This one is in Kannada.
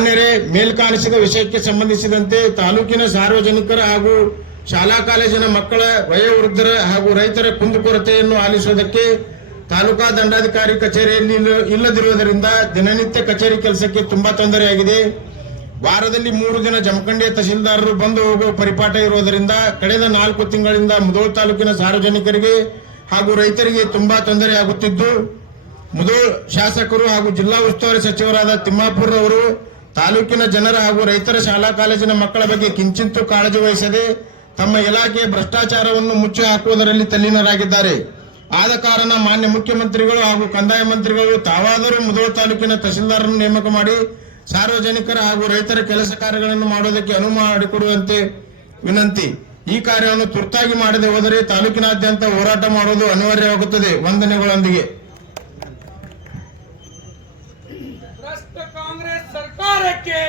ಮಾನ್ಯರೇ, ಮೇಲ್ಕಾಣಿಸಿದ ವಿಷಯಕ್ಕೆ ಸಂಬಂಧಿಸಿದಂತೆ ತಾಲೂಕಿನ ಸಾರ್ವಜನಿಕರ ಹಾಗೂ ಶಾಲಾ ಕಾಲೇಜಿನ ಮಕ್ಕಳ, ವಯೋವೃದ್ಧರ ಹಾಗೂ ರೈತರ ಕುಂದುಕೊರತೆಯನ್ನು ಆಲಿಸುವುದಕ್ಕೆ ತಾಲೂಕಾ ದಂಡಾಧಿಕಾರಿ ಕಚೇರಿಯಲ್ಲಿ ಇಲ್ಲದಿರುವುದರಿಂದ ದಿನನಿತ್ಯ ಕಚೇರಿ ಕೆಲಸಕ್ಕೆ ತುಂಬಾ ತೊಂದರೆಯಾಗಿದೆ. ವಾರದಲ್ಲಿ 3 ದಿನ ಜಮಖಂಡಿಯ ತಹಶೀಲ್ದಾರರು ಬಂದು ಹೋಗುವ ಪರಿಪಾಠ ಇರುವುದರಿಂದ ಕಳೆದ 4 ತಿಂಗಳಿಂದ ಮುಧೋಳ ತಾಲೂಕಿನ ಸಾರ್ವಜನಿಕರಿಗೆ ಹಾಗೂ ರೈತರಿಗೆ ತುಂಬಾ ತೊಂದರೆಯಾಗುತ್ತಿದ್ದು, ಮುಧೋಳ ಶಾಸಕರು ಹಾಗೂ ಜಿಲ್ಲಾ ಉಸ್ತುವಾರಿ ಸಚಿವರಾದ ತಿಮ್ಮಾಪುರ್ ಅವರು ತಾಲೂಕಿನ ಜನರ ಹಾಗೂ ರೈತರ ಶಾಲಾ ಕಾಲೇಜಿನ ಮಕ್ಕಳ ಬಗ್ಗೆ ಕಿಂಚಿತ್ತೂ ಕಾಳಜಿ ವಹಿಸದೆ ತಮ್ಮ ಇಲಾಖೆಯ ಭ್ರಷ್ಟಾಚಾರವನ್ನು ಮುಚ್ಚಿ ಹಾಕುವುದರಲ್ಲಿ ತಲ್ಲೀನರಾಗಿದ್ದಾರೆ. ಆದ ಕಾರಣ ಮಾನ್ಯ ಮುಖ್ಯಮಂತ್ರಿಗಳು ಹಾಗೂ ಕಂದಾಯ ಮಂತ್ರಿಗಳು ತಾವಾದರೂ ಮುಧೋಳ ತಾಲೂಕಿನ ತಹಶೀಲ್ದಾರರನ್ನು ನೇಮಕ ಮಾಡಿ ಸಾರ್ವಜನಿಕರ ಹಾಗೂ ರೈತರ ಕೆಲಸ ಕಾರ್ಯಗಳನ್ನು ಮಾಡುವುದಕ್ಕೆ ಅನುವು ಮಾಡಿಕೊಡುವಂತೆ ವಿನಂತಿ. ಈ ಕಾರ್ಯವನ್ನು ತುರ್ತಾಗಿ ಮಾಡದೆ ಹೋದರೆ ತಾಲೂಕಿನಾದ್ಯಂತ ಹೋರಾಟ ಮಾಡುವುದು ಅನಿವಾರ್ಯವಾಗುತ್ತದೆ. ವಂದನೆಗಳೊಂದಿಗೆ ಕಾಂಗ್ರೆಸ್ ಸರ್ಕಾರಕ್ಕೆ